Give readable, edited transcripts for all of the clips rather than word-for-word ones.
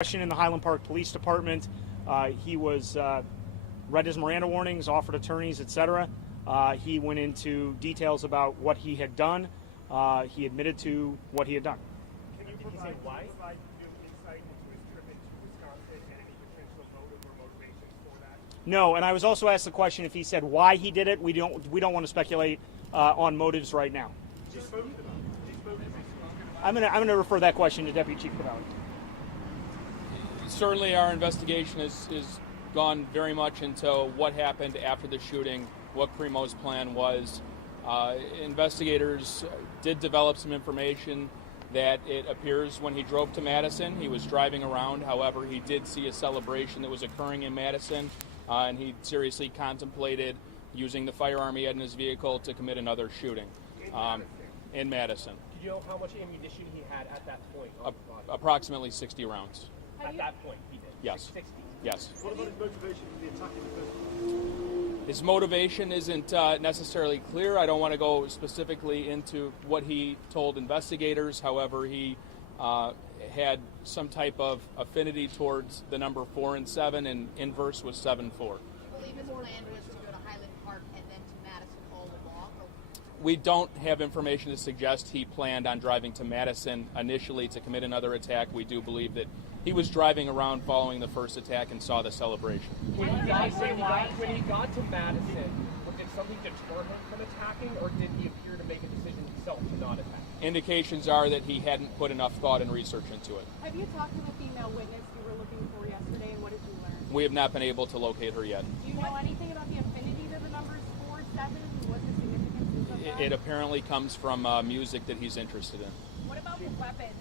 Question in the Highland Park Police Department. He was read his Miranda warnings, offered attorneys, etc. He went into details about what he had done. He admitted to what he had done. Can you provide new insight into his trip into Wisconsin and any potential motive or motivations for that? No, and I was also asked the question if he said why he did it. We don't want to speculate on motives right now. I'm gonna refer that question to Deputy Chief Cavalli. Certainly our investigation is gone very much into what happened after the shooting, what Primo's plan was. Investigators did develop some information that it appears when he drove to Madison, he was driving around. However, he did see a celebration that was occurring in Madison, and he seriously contemplated using the firearm he had in his vehicle to commit another shooting in Madison. Do you know how much ammunition he had at that point? Approximately 60 rounds. At that point, he did? Yes. 60? Yes. What about his motivation for the attack in the first place? His motivation isn't necessarily clear. I don't want to go specifically into what he told investigators. However, he had some type of affinity towards the number 4 and 7, and inverse was 7-4. Do you believe his plan was to go to Highland Park and then to Madison all along? We don't have information to suggest he planned on driving to Madison initially to commit another attack. We do believe that he was driving around following the first attack and saw the celebration. When he got to Madison, did something deter him from attacking, or did he appear to make a decision himself to not attack? Indications are that he hadn't put enough thought and research into it. Have you talked to the female witness you were looking for yesterday, and what did you learn? We have not been able to locate her yet. Do you know anything about the affinity to the numbers 4, 7? What's the significance of that? It apparently comes from music that he's interested in. What about the weapons?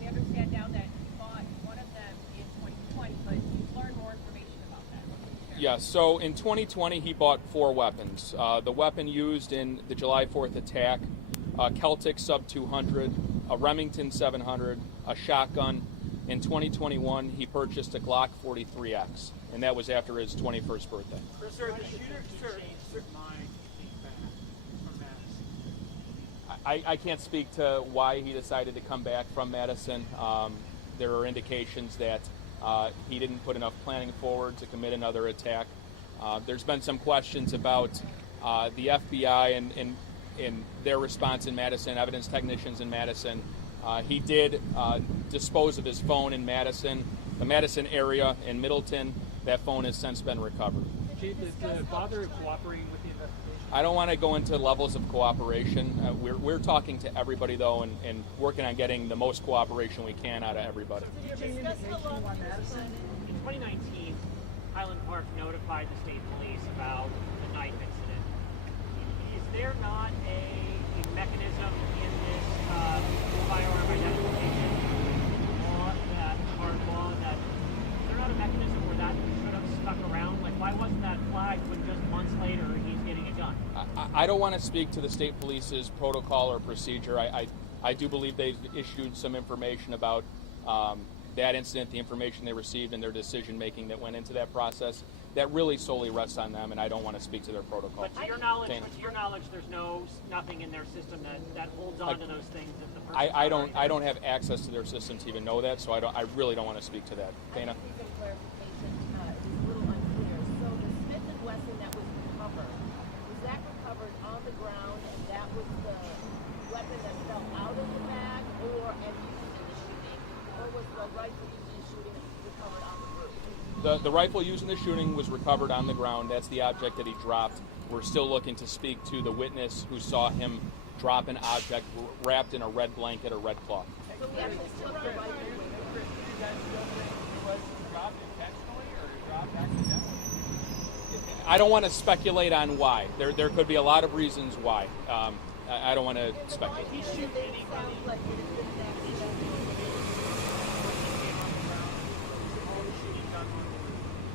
We understand now that he bought one of them in 2020, but you've learned more information about that. Yeah, so in 2020 he bought 4 weapons. The weapon used in the July 4th attack, a Celtic Sub 200, a Remington 700, a shotgun. In 2021 he purchased a Glock 43X, and that was after his 21st birthday. Sir, the shooter, mind back from Madison. I can't speak to why he decided to come back from Madison. There are indications that he didn't put enough planning forward to commit another attack. There's been some questions about the FBI and their response in Madison, evidence technicians in Madison. He did dispose of his phone in Madison, the Madison area in Middleton. That phone has since been recovered. Chief, is the father cooperating with the investigation? I don't want to go into levels of cooperation. We're talking to everybody, though, and working on getting the most cooperation we can out of everybody. In 2019, Highland Park notified the state police about the knife incident. Is there not a mechanism in this firearm identification law, that hard law, that is there not a mechanism where that should have stuck around? Like, why wasn't that flagged when just months later he's getting it done? I don't want to speak to the state police's protocol or procedure. I do believe they've issued some information about that incident, the information they received, and their decision-making that went into that process. That really solely rests on them, and I don't want to speak to their protocol. But to your knowledge, there's nothing in their system that holds on to those things. If the person I don't have access to their system to even know that, so I really don't want to speak to that. Dana? Some clarification. It was a little unclear. So the Smith & Wesson that was recovered on the ground, and that was the weapon that fell out of the bag, or and used in the shooting, or was the rifle used in the shooting recovered on the roof? The rifle used in the shooting was recovered on the ground. That's the object that he dropped. We're still looking to speak to the witness who saw him drop an object wrapped in a red blanket or red cloth. So we actually still have the rifle. I don't want to speculate on why. There could be a lot of reasons why. I don't want to speculate.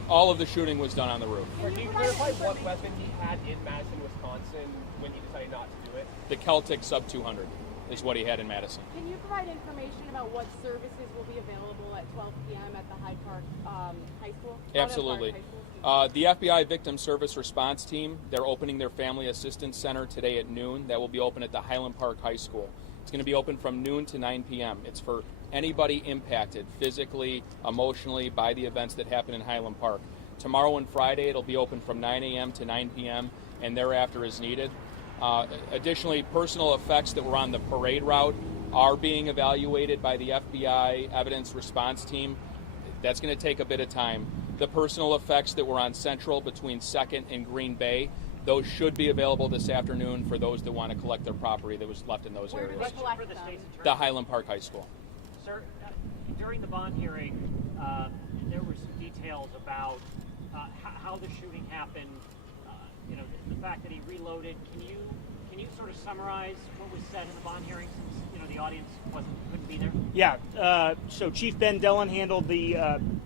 All of the shooting was done on the roof. Can you clarify what weapon he had in Madison, Wisconsin, when he decided not to do it? The Celtic Sub 200 is what he had in Madison. Can you provide information about what services will be available at 12 p.m. at the Hyde Park High School? Absolutely. The FBI Victim Service Response Team, they're opening their Family Assistance Center today at noon. That will be open at the Highland Park High School. It's going to be open from noon to 9 p.m. It's for anybody impacted physically, emotionally by the events that happen in Highland Park. Tomorrow and Friday, it'll be open from 9 a.m. to 9 p.m. and thereafter as needed. Additionally, personal effects that were on the parade route are being evaluated by the FBI evidence response team. That's going to take a bit of time. The personal effects that were on Central between 2nd and Green Bay, those should be available this afternoon for those that want to collect their property that was left in those areas. For the state's The attorney. Highland Park High School. Sir, during the bond hearing, there were some details about how the shooting happened. The fact that he reloaded. Can you sort of summarize what was said in the bond hearing, since the audience couldn't be there? Yeah. So Chief Ben Dillon handled the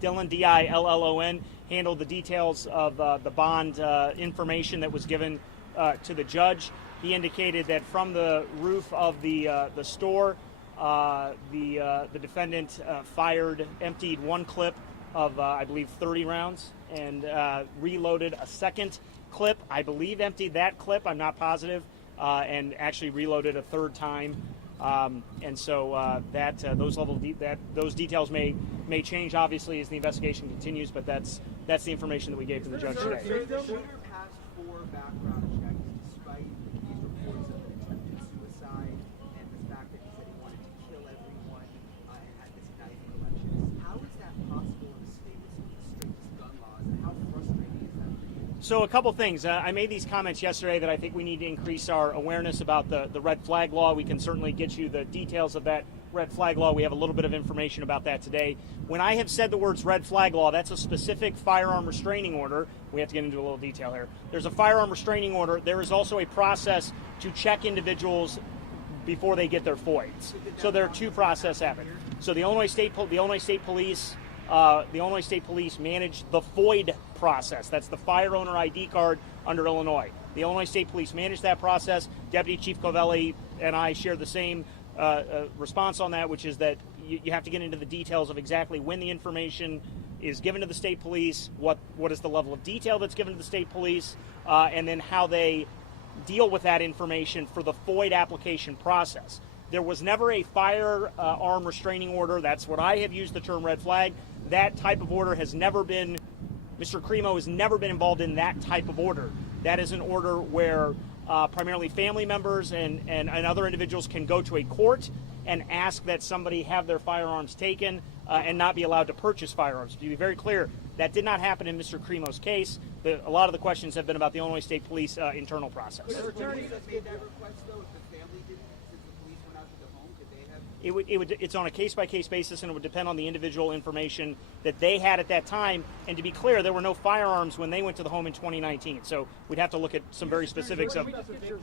Dillon Dillon handled the details of the bond information that was given to the judge. He indicated that from the roof of the store, the defendant emptied one clip of I believe 30 rounds and reloaded a second clip. I believe emptied that clip. I'm not positive, and actually reloaded a third time. And so those details may change obviously as the investigation continues, but that's the information that we gave to the judge today. The shooter passed 4 background checks despite these reports of attempted suicide and the fact that he said he wanted to kill everyone and had this knife collection. How is that possible in a state with some of the strictest gun laws, and how frustrating is that for you? So a couple things. I made these comments yesterday that I think we need to increase our awareness about the red flag law. We can certainly get you the details of that red flag law. We have a little bit of information about that today. When I have said the words red flag law, that's a specific firearm restraining order. We have to get into a little detail here. There's a firearm restraining order. There is also a process to check individuals before they get their FOIDs. So there are 2 processes happening. So the Illinois State Police manage the FOID process. That's the fire owner ID card under Illinois. The Illinois State Police manage that process. Deputy Chief Covelli and I share the same response on that, which is that you have to get into the details of exactly when the information is given to the state police, what is the level of detail that's given to the state police, and then how they deal with that information for the FOID application process. There was never a firearm restraining order. That's what I have used the term red flag. That type of order has never been, Mr. Cremo has never been involved in that type of order. That is an order where primarily family members and other individuals can go to a court and ask that somebody have their firearms taken and not be allowed to purchase firearms. To be very clear, that did not happen in Mr. Cremo's case. A lot of the questions have been about the Illinois State Police internal process. The attorneys that made that request, though, if the family didn't, since the police went out to the home, could they have? It's on a case-by-case basis, and it would depend on the individual information that they had at that time. And to be clear, there were no firearms when they went to the home in 2019. So we'd have to look at some very specifics of. Victims. You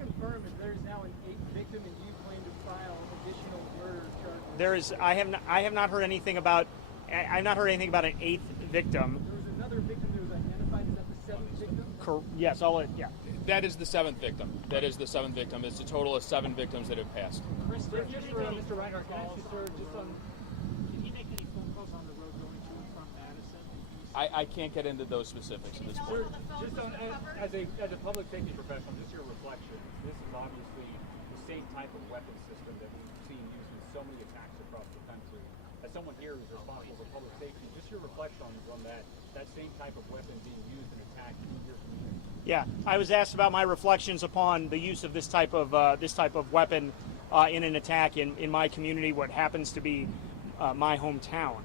confirm if there is now an 8th victim, and you plan to file additional murder charges? There is. I have not heard anything about. I've not heard anything about an 8th victim. There was another victim that was identified. Is that the 7th victim? Yes. Yeah. That is the 7th victim. It's a total of 7 victims that have passed. Chris, just for Mr. Reinhardt, can I ask you, sir, just on, Did he make any phone calls on the road going to and from Madison? I can't get into those specifics at this point. Just on, as a public safety professional, just your reflection. This is obviously the same type of weapon system that we've seen used in so many attacks across the country. As someone here who's responsible for public safety, just your reflection on that same type of weapon being used in attack in your community. Yeah, I was asked about my reflections upon the use of this type of weapon in an attack in my community, what happens to be my hometown.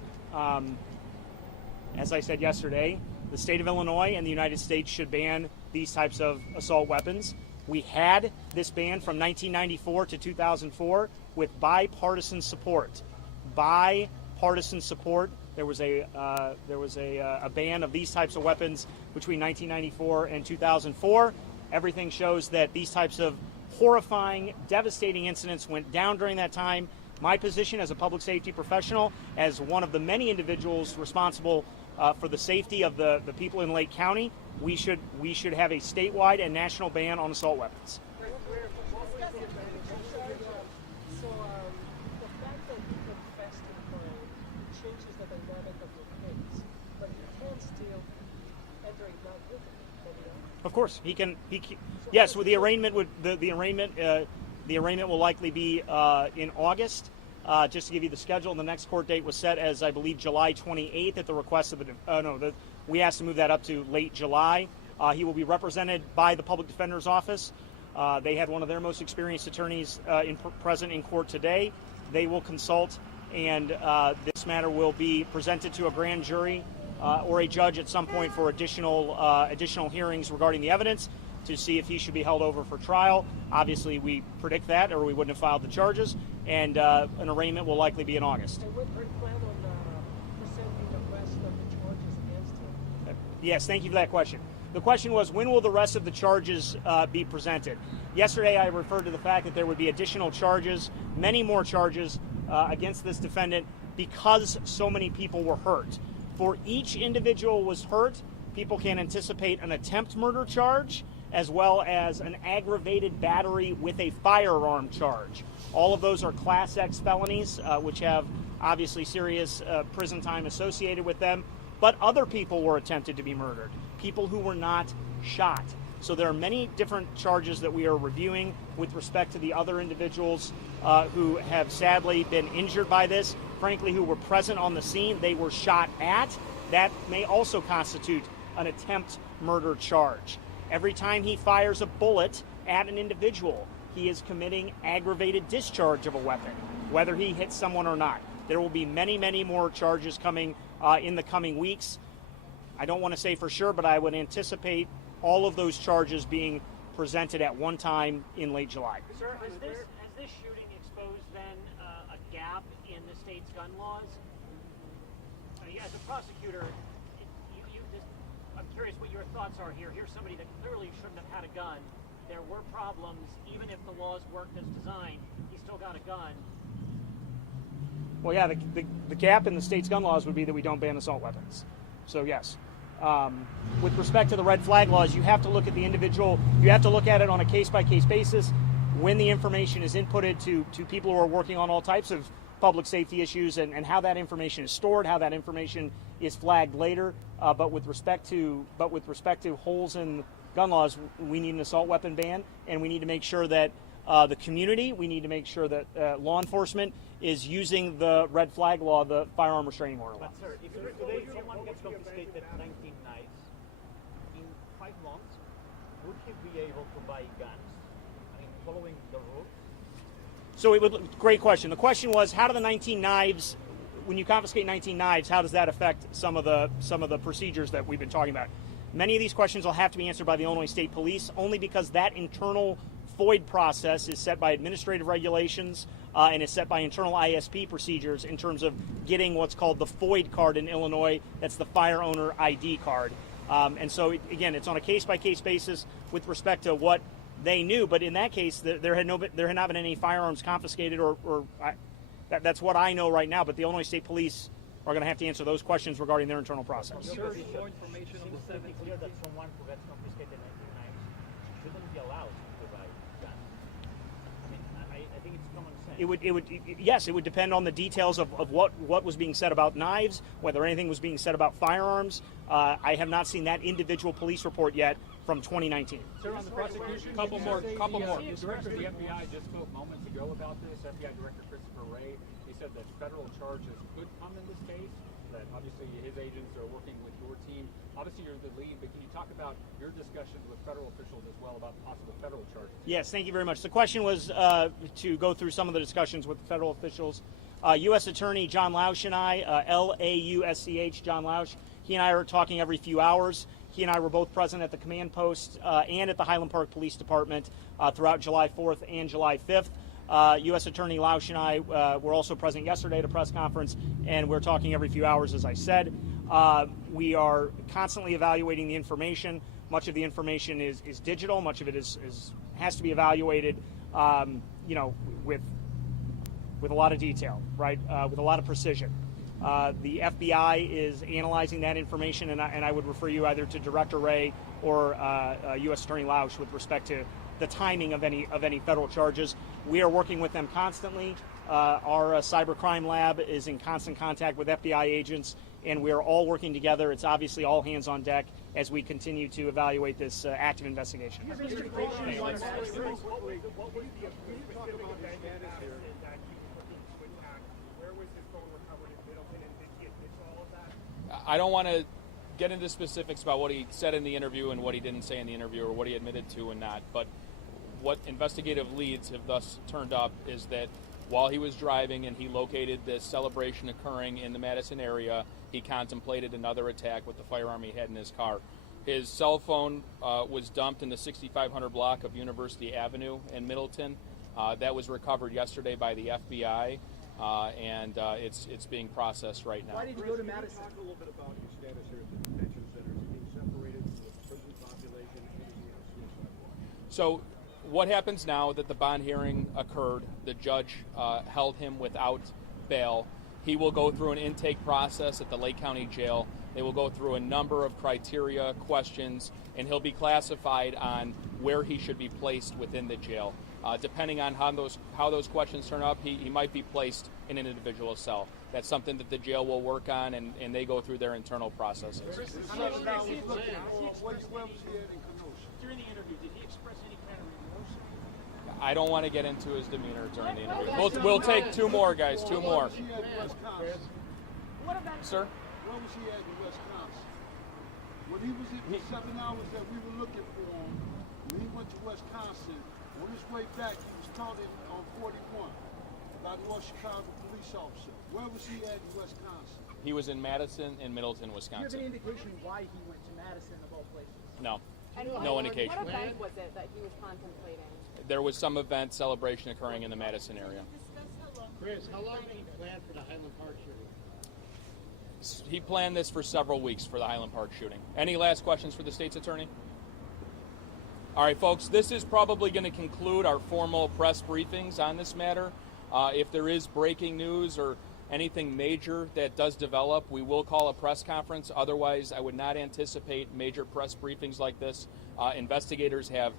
As I said yesterday, the state of Illinois and the United States should ban these types of assault weapons. We had this ban from 1994 to 2004 with bipartisan support. Bipartisan support. There was a ban of these types of weapons between 1994 and 2004. Everything shows that these types of horrifying, devastating incidents went down during that time. My position as a public safety professional, as one of the many individuals responsible for the safety of the people in Lake County, we should have a statewide and national ban on assault weapons. so the fact that you confessed to the crime changes the dynamic of your case, but you can still enter a not guilty plea, can you not? Of course, he can. Yes, well, the arraignment will likely be in August. Just to give you the schedule, the next court date was set as, I believe, July 28th at the request of we asked to move that up to late July. He will be represented by the Public Defender's Office. They had one of their most experienced attorneys present in court today. They will consult, and this matter will be presented to a grand jury or a judge at some point for additional hearings regarding the evidence to see if he should be held over for trial. Obviously, we predict that, or we wouldn't have filed the charges, and an arraignment will likely be in August. And what do you plan on presenting the rest of the charges against him? Yes, thank you for that question. The question was, when will the rest of the charges be presented? Yesterday, I referred to the fact that there would be additional charges, many more charges against this defendant because so many people were hurt. For each individual was hurt, people can anticipate an attempt murder charge as well as an aggravated battery with a firearm charge. All of those are Class X felonies, which have obviously serious prison time associated with them. But other people were attempted to be murdered, people who were not shot. So there are many different charges that we are reviewing with respect to the other individuals who have sadly been injured by this, frankly, who were present on the scene. They were shot at. That may also constitute an attempt murder charge. Every time he fires a bullet at an individual, he is committing aggravated discharge of a weapon, whether he hits someone or not. There will be many, many more charges coming in the coming weeks. I don't want to say for sure, but I would anticipate all of those charges being presented at one time in late July. Sir, has this shooting exposed then a gap in the state's gun laws? I mean, as a prosecutor, I'm curious what your thoughts are here. Here's somebody that clearly shouldn't have had a gun. There were problems. Even if the laws worked as designed, he still got a gun. Well, yeah, the gap in the state's gun laws would be that we don't ban assault weapons. So, yes. With respect to the red flag laws, you have to look at the individual. You have to look at it on a case-by-case basis. When the information is inputted to people who are working on all types of public safety issues and how that information is stored, how that information is flagged later. But with respect to holes in gun laws, we need an assault weapon ban, and we need to make sure that the community, we need to make sure that law enforcement is using the red flag law, the firearm restraining order law. But sir, if today someone gets confiscated 19 knives, in 5 months, would he be able to buy guns? I mean, following the rules? So great question. The question was, how do the 19 knives, when you confiscate 19 knives, how does that affect some of the procedures that we've been talking about? Many of these questions will have to be answered by the Illinois State Police, only because that internal FOID process is set by administrative regulations and is set by internal ISP procedures in terms of getting what's called the FOID card in Illinois. That's the Fire Owner ID card. And so, again, it's on a case-by-case basis with respect to what they knew. But in that case, there had not been any firearms confiscated, that's what I know right now. But the Illinois State Police are going to have to answer those questions regarding their internal process. Sure, more information on the 7th. Clear that someone who gets confiscated 19 knives shouldn't be allowed to buy guns. I mean, I think it's common sense. It would depend on the details of what was being said about knives, whether anything was being said about firearms. I have not seen that individual police report yet from 2019. Sir, on the prosecution, Couple more. The director of the FBI just spoke moments ago about this. FBI Director Christopher Wray, he said that federal charges could come in this case, that obviously his agents are working with your team. Obviously you're the lead, but can you talk about your discussions with federal officials as well about possible federal charges? Yes, thank you very much. The question was to go through some of the discussions with the federal officials. U.S. Attorney John Lausch and I, L-A-U-S-C-H, John Lausch, he and I are talking every few hours. He and I were both present at the command post and at the Highland Park Police Department throughout July 4th and July 5th. U.S. Attorney Lausch and I were also present yesterday at a press conference, and we're talking every few hours, as I said. We are constantly evaluating the information. Much of the information is digital. Much of it has to be evaluated, with a lot of detail, right? With a lot of precision. The FBI is analyzing that information, and I would refer you either to Director Wray or U.S. Attorney Lausch with respect to the timing of any federal charges. We are working with them constantly. Our cybercrime lab is in constant contact with FBI agents, and we are all working together. It's obviously all hands on deck as we continue to evaluate this active investigation. I don't want to get into specifics about what he said in the interview and what he didn't say in the interview, or what he admitted to and not. But what investigative leads have thus turned up is that while he was driving and he located this celebration occurring in the Madison area, he contemplated another attack with the firearm he had in his car. His cell phone was dumped in the 6500 block of University Avenue in Middleton. That was recovered yesterday by the FBI, and it's being processed right now. Why did you go to Madison? Talk a little bit about your status here at the detention centers, being separated from the prison population, anything else suicide watch. So what happens now that the bond hearing occurred, the judge held him without bail. He will go through an intake process at the Lake County Jail. They will go through a number of criteria, questions, and he'll be classified on where he should be placed within the jail. Depending on how those questions turn up, he might be placed in an individual cell. That's something that the jail will work on, and they go through their internal processes. During the interview, did he express any kind of remorse? I don't want to get into his demeanor during the interview. We'll take two more, guys, two more. Sir? Where was he at in Wisconsin? When he was in the 7 hours that we were looking for him, when he went to Wisconsin, on his way back, he was caught on 41 by North Chicago police officer. Where was he at in Wisconsin? He was in Madison and Middleton, Do you have Wisconsin. any indication why he went to Madison of all places? No. And No indication. What event was it that he was contemplating? There was some event, celebration occurring in the Madison area. Chris, how long did he plan for the Highland Park shooting? He planned this for several weeks for the Highland Park shooting. Any last questions for the state's attorney? All right, folks, this is probably going to conclude our formal press briefings on this matter. If there is breaking news or anything major that does develop, we will call a press conference. Otherwise, I would not anticipate major press briefings like this. Investigators have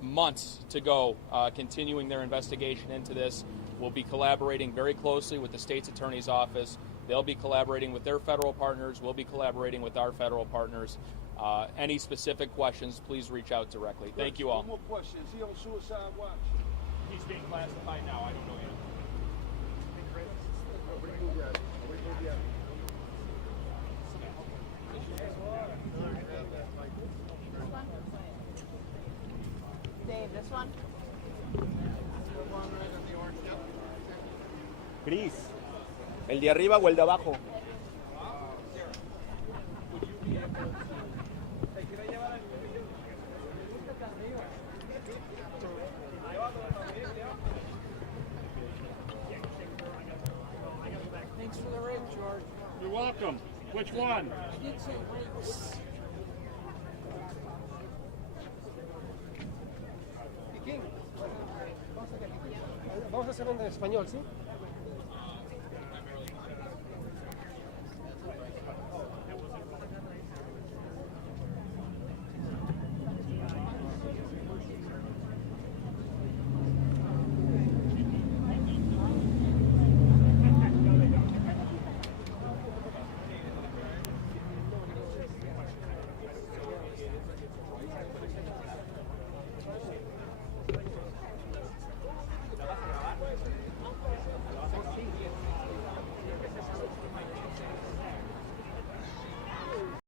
months to go continuing their investigation into this. We'll be collaborating very closely with the state's attorney's office. They'll be collaborating with their federal partners. We'll be collaborating with our federal partners. Any specific questions, please reach out directly. Thank you all. One more question. Is he on suicide watch? He's being classified now. I don't know yet. Dave, this one? Gris. ¿El de arriba o el de abajo? Thanks for the ring, George. You're welcome. Which one? I did say rings. King, vamos a hacerlo en español, ¿sí?